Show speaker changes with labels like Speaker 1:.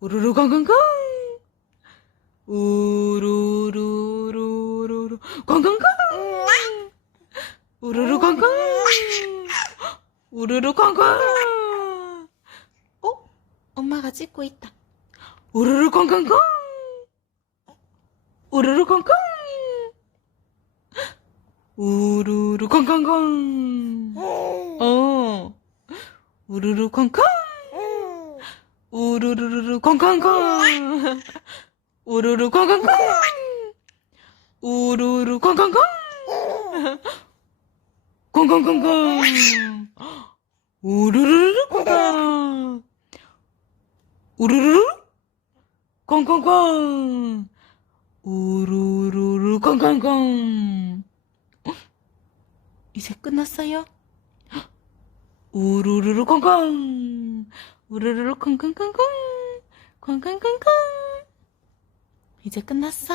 Speaker 1: 우르르 꽝꽝꽝 우르르르르르 꽝꽝꽝 우르르 꽝꽝 우르르 꽝꽝 어? 엄마가 찍고 있다 우르르 꽝꽝꽝 우르르 꽝꽝 우르르 꽝꽝꽝 어 우르르 꽝꽝 우르르르르 꽝꽝꽝 우르르 꽝꽝꽝 우르르 꽝꽝꽝 꽝꽝꽝꽝 우르르르 꽝꽝 우르르르 꽝꽝꽝 우르르르 어? 이제 끝났어요? 우르르르 꽝꽝 우르르르 쾅쾅쾅쾅 쾅쾅쾅쾅 이제 끝났어?